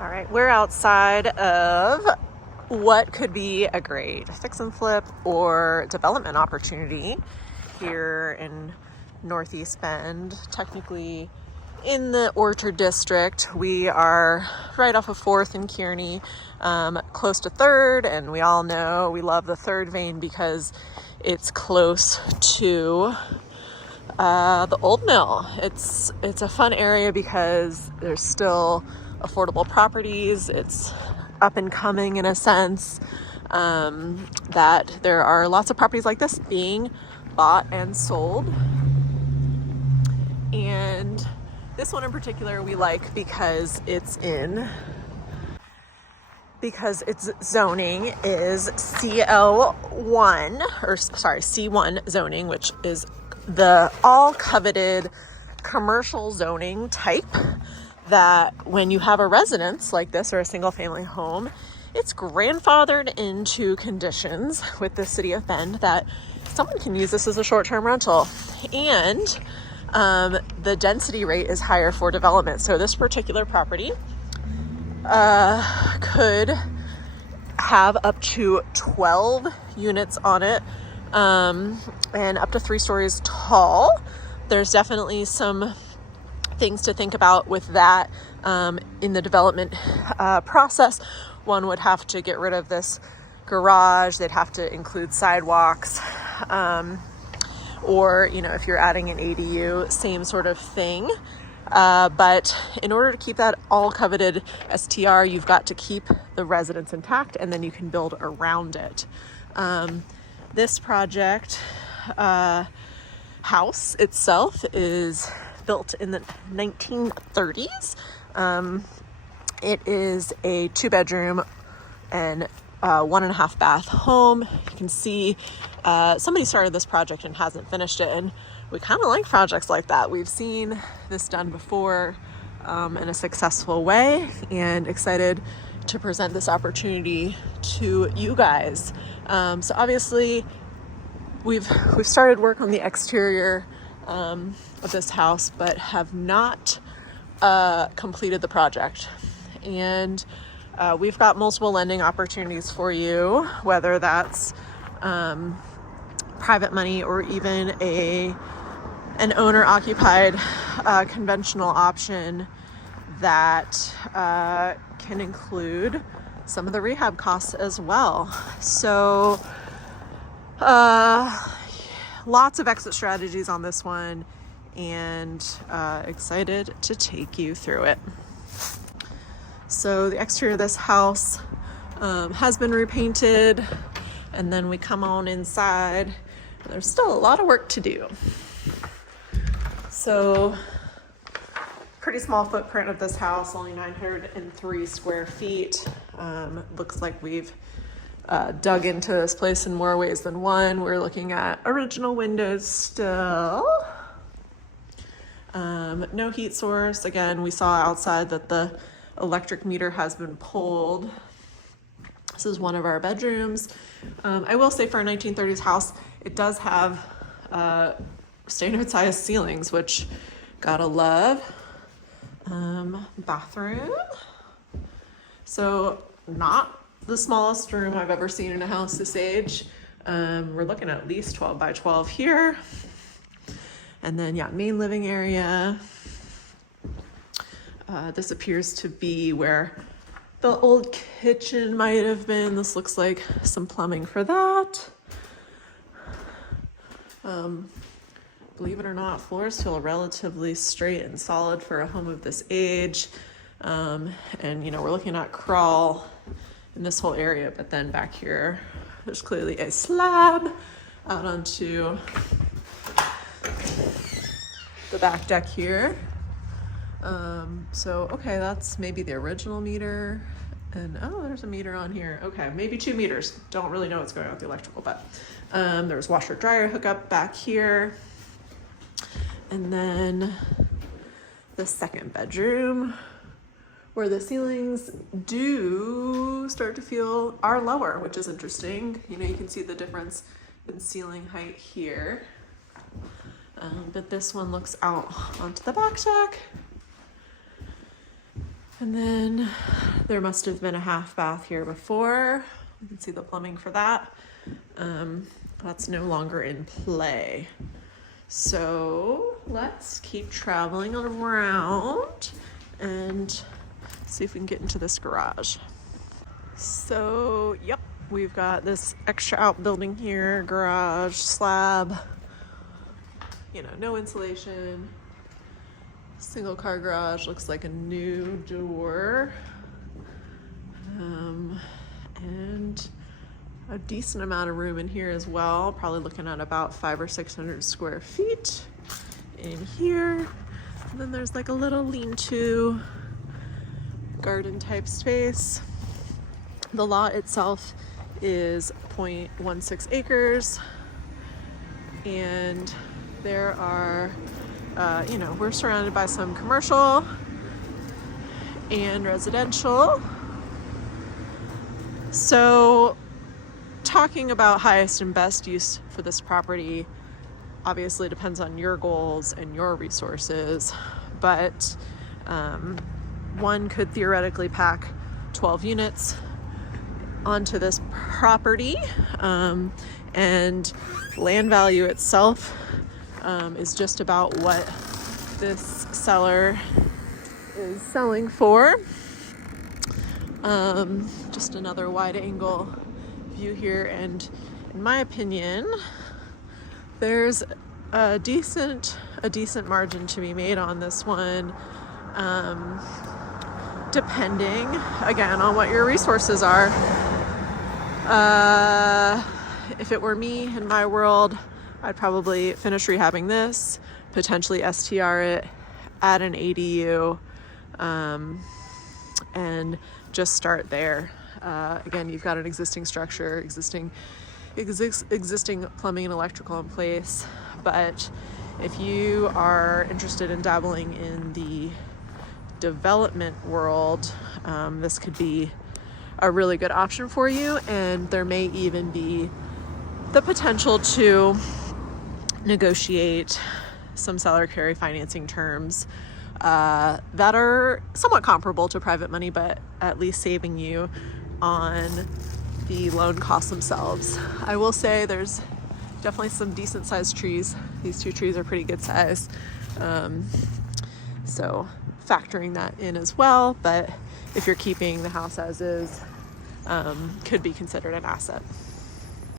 All right, we're outside of what could be a great fix and flip or development opportunity here in Northeast Bend, technically in the Orchard District. We are right off of 4th and Kearney, close to 3rd, and we all know we love the 3rd vein because it's close to the old mill. It's a fun area because there's still affordable properties. It's up and coming in a sense, that there are lots of properties like this being bought and sold. And this one in particular we like because its zoning is C1 zoning, which is the all coveted commercial zoning type, that when you have a residence like this or a single family home, it's grandfathered into conditions with the city of Bend that someone can use this as a short-term rental. And the density rate is higher for development. So this particular property could have up to 12 units on it, and up to 3 stories tall. There's definitely some things to think about with that in the development process. One would have to get rid of this garage. They'd have to include sidewalks, or if you're adding an ADU, same sort of thing. But in order to keep that all coveted STR, you've got to keep the residence intact, and then you can build around it. This project house itself is built in the 1930s. It is a 2-bedroom and 1.5 bath home. You can see somebody started this project and hasn't finished it, and we kind of like projects like that. We've seen this done before in a successful way, and excited to present this opportunity to you guys. So obviously we've started work on the exterior of this house, but have not completed the project. And we've got multiple lending opportunities for you, whether that's private money or even an owner-occupied conventional option that can include some of the rehab costs as well. So lots of exit strategies on this one, and excited to take you through it. So the exterior of this house has been repainted, and then we come on inside. There's still a lot of work to do. So pretty small footprint of this house, only 903 square feet. Looks like we've dug into this place in more ways than one. We're looking at original windows still. No heat source. Again, we saw outside that the electric meter has been pulled. This is one of our bedrooms. I will say for a 1930s house, it does have standard size ceilings, which gotta love. Bathroom. So not the smallest room I've ever seen in a house this age. We're looking at least 12 by 12 here. And then main living area. This appears to be where the old kitchen might have been. This looks like some plumbing for that. Believe it or not, floors feel relatively straight and solid for a home of this age. And we're looking at crawl in this whole area, but then back here, there's clearly a slab out onto the back deck here. So, okay, that's maybe the original meter. And, there's a meter on here. Okay, maybe 2 meters. Don't really know what's going on with the electrical, but there's washer dryer hookup back here. And then the second bedroom, where the ceilings do start to are lower, which is interesting. You can see the difference in ceiling height here. But this one looks out onto the back deck. And then There must have been a half bath here before. You can see the plumbing for that. That's no longer in play. So let's keep traveling around and see if we can get into this garage. So, yep, we've got this extra outbuilding here, garage, slab, you know, no insulation, single car garage, looks like a new door, and a decent amount of room in here as well, probably looking at about 500 or 600 square feet in here. And then there's like a little lean-to garden type space. The lot itself is 0.16 acres, and there are, you know, we're surrounded by some commercial and residential. So talking about highest and best use for this property obviously depends on your goals and your resources, but one could theoretically pack 12 units onto this property, and land value itself is just about what this seller is selling for. Just another wide angle view here, and in my opinion there's a decent margin to be made on this one, depending again on what your resources are. If it were me in my world, I'd probably finish rehabbing this, potentially STR it, add an ADU, and just start there. Again, you've got an existing structure, existing plumbing and electrical in place, but if you are interested in dabbling in the development world, this could be a really good option for you, and there may even be the potential to negotiate some seller carry financing terms that are somewhat comparable to private money, but at least saving you on the loan costs themselves. I will say there's definitely some decent sized trees. These two trees are pretty good size. So factoring that in as well, but if you're keeping the house as is, could be considered an asset.